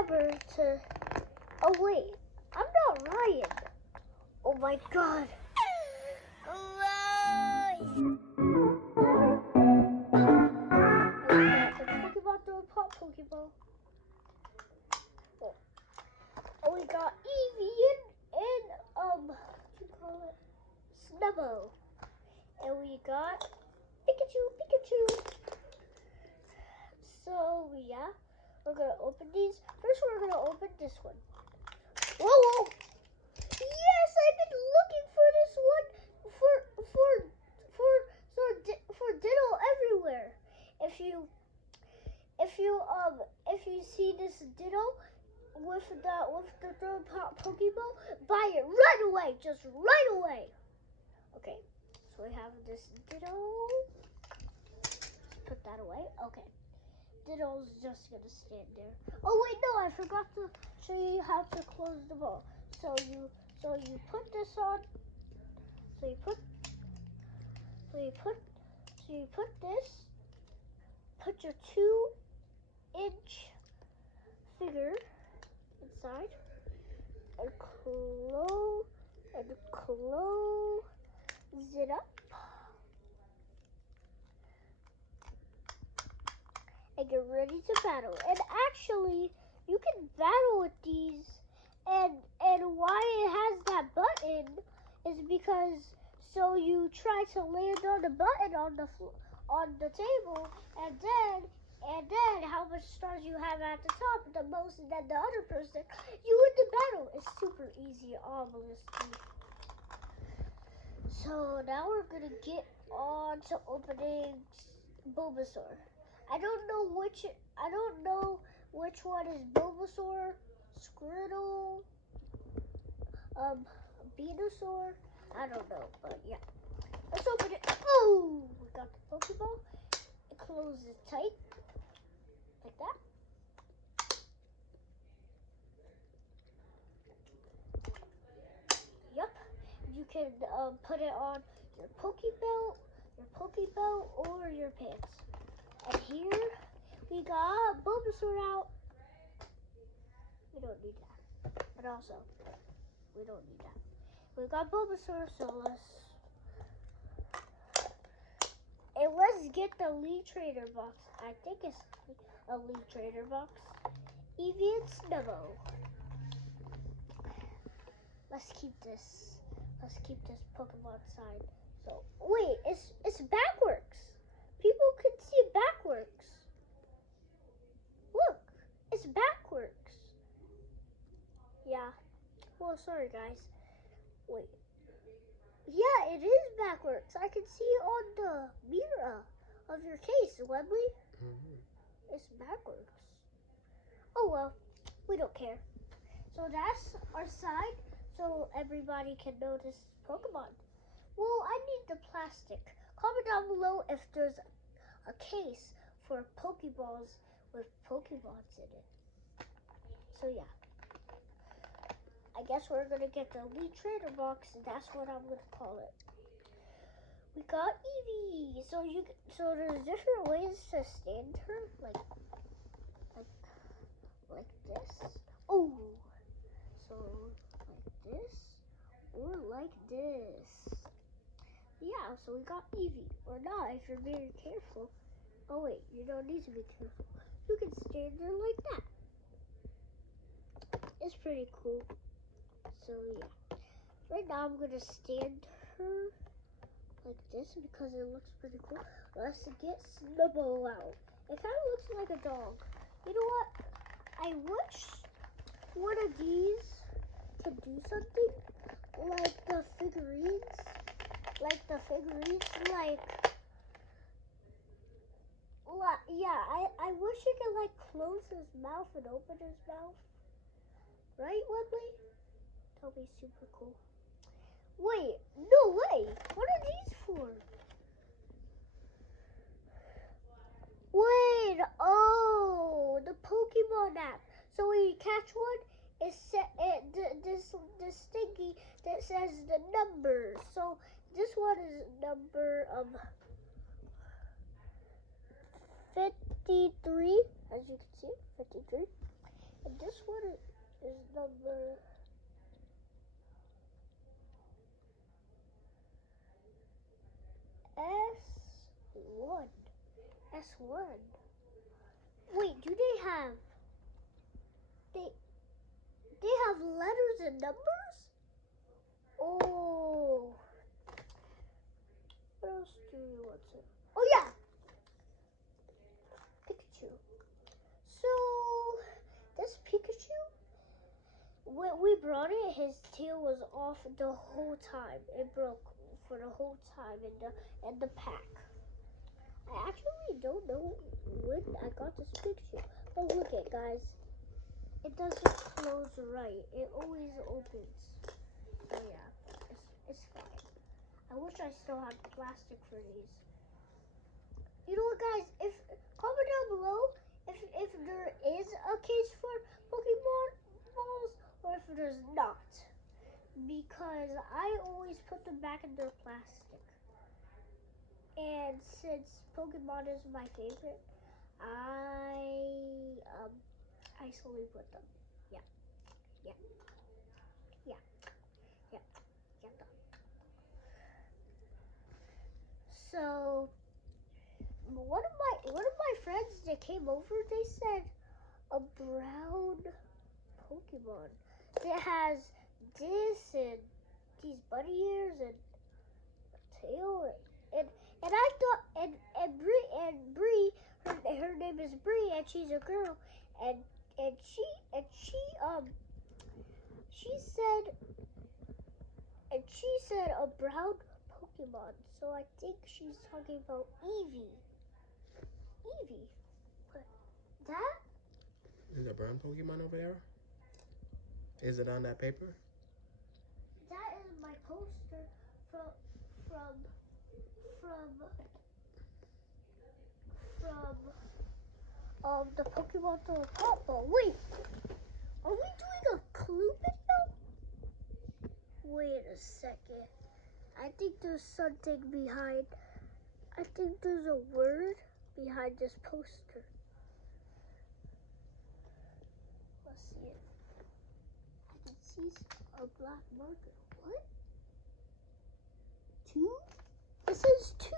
ever to... Oh, wait. I'm not Ryan. Oh, my God. The Pokemon throwing pop Pokeball. Oh, we got Eevee and what do you call it? Snubbo. And we got Pikachu. So, yeah. We're going to open these. First, we're going to open this one. Whoa! Yes, I've been looking for this one for Ditto everywhere. If you see this Ditto with the third Pokeball, buy it right away, just right away. Okay, so we have this Ditto. Let's put that away. Okay. Ditto's just gonna stand there. Oh wait, no, I forgot to show you how to close the ball. So you put this on. So you put this. Put your 2-inch finger inside and close it up. And get ready to battle. And actually, you can battle with these. And why it has that button is because so you try to land on the button on the table, and then how much stars you have at the top, the most than the other person, you win the battle. It's super easy, obviously. So now we're gonna get on to opening Bulbasaur. I don't know which one is Bulbasaur, Squirtle, Venusaur. I don't know, but yeah. Let's open it. Oh, we got the Pokeball. It closes tight, like that. Yep. You can put it on your Pokeball, or your pants. And here we got Bulbasaur out. We don't need that. But also, we don't need that. We got Bulbasaur, so let's get the Elite Trainer box. I think it's a Elite Trainer box. Eevee and Snubbo. Let's keep this Pokemon side. So wait, it's backwards. People can see it backwards. Look, it's backwards. Yeah. Well, sorry guys. Wait. Yeah, it is backwards. I can see it on the mirror of your case, Webley. Mm-hmm. It's backwards. Oh well, we don't care. So that's our side, so everybody can notice Pokemon. Well, I need the plastic. Comment down below if there's a case for Pokeballs with Pokemons in it. So yeah. I guess we're gonna get the Elite Trainer box, and that's what I'm gonna call it. We got Eevee. So there's different ways to stand her, like this. Oh, so like this or like this. Yeah. So we got Eevee, or not if you're very careful. Oh wait, you don't need to be careful. You can stand there like that. It's pretty cool. So yeah, right now I'm gonna stand her like this because it looks pretty cool. Let's get Snubbo out. It kind of looks like a dog. You know what? I wish one of these could do something like the figurines. Yeah, I wish it could like close his mouth and open his mouth. Right, Webley? That'll be super cool. Wait, no way. What are these for? Wait, oh, the Pokemon app. So when you catch one, it this thingy that says the numbers. So this one is number 53, as you can see, 53. And this one is number S1. S1. Wait, do they have they have letters and numbers? Oh. What else do you want to? Oh yeah, Pikachu. So this Pikachu, when we brought it, his tail was off the whole time. It broke for the whole time in the pack. I actually don't know when I got this Pikachu. But look it, guys. It doesn't close right. It always opens. So yeah, it's fine. I wish I still had plastic for these. You know what, guys? If comment down below if there is a case for Pokemon balls or if there's not, because I always put them back in their plastic. And since Pokemon is my favorite, I slowly put them. Yeah. So one of my friends that came over, they said a brown Pokemon that has this and these bunny ears and a tail and I thought and Bree her name is Bree and she's a girl and she said a brown Pokemon, so I think she's talking about Eevee. But that is a brown Pokemon over there? Is it on that paper? That is my poster from the Pokemon to the Pokeball. Wait, are we doing a clue video? Wait a second. I think there's something behind. I think there's a word behind this poster. Let's see it. I can see a black marker. What? 2? It says 2.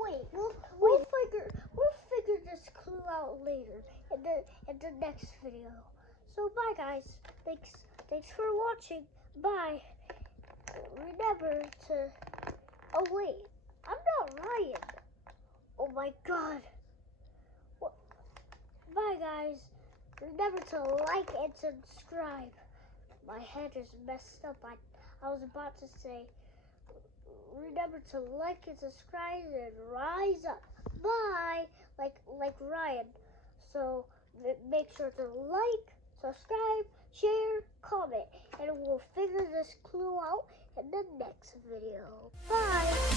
Wait, we'll figure this clue out later in the next video. So bye guys. Thanks for watching. Bye. Remember to oh wait, I'm not Ryan. Oh my god. What? Bye guys. Remember to like and subscribe. My head is messed up. I was about to say remember to like and subscribe and rise up. Bye. Like Ryan. So make sure to like, subscribe, share, comment, and we'll figure this clue out in the next video. Bye.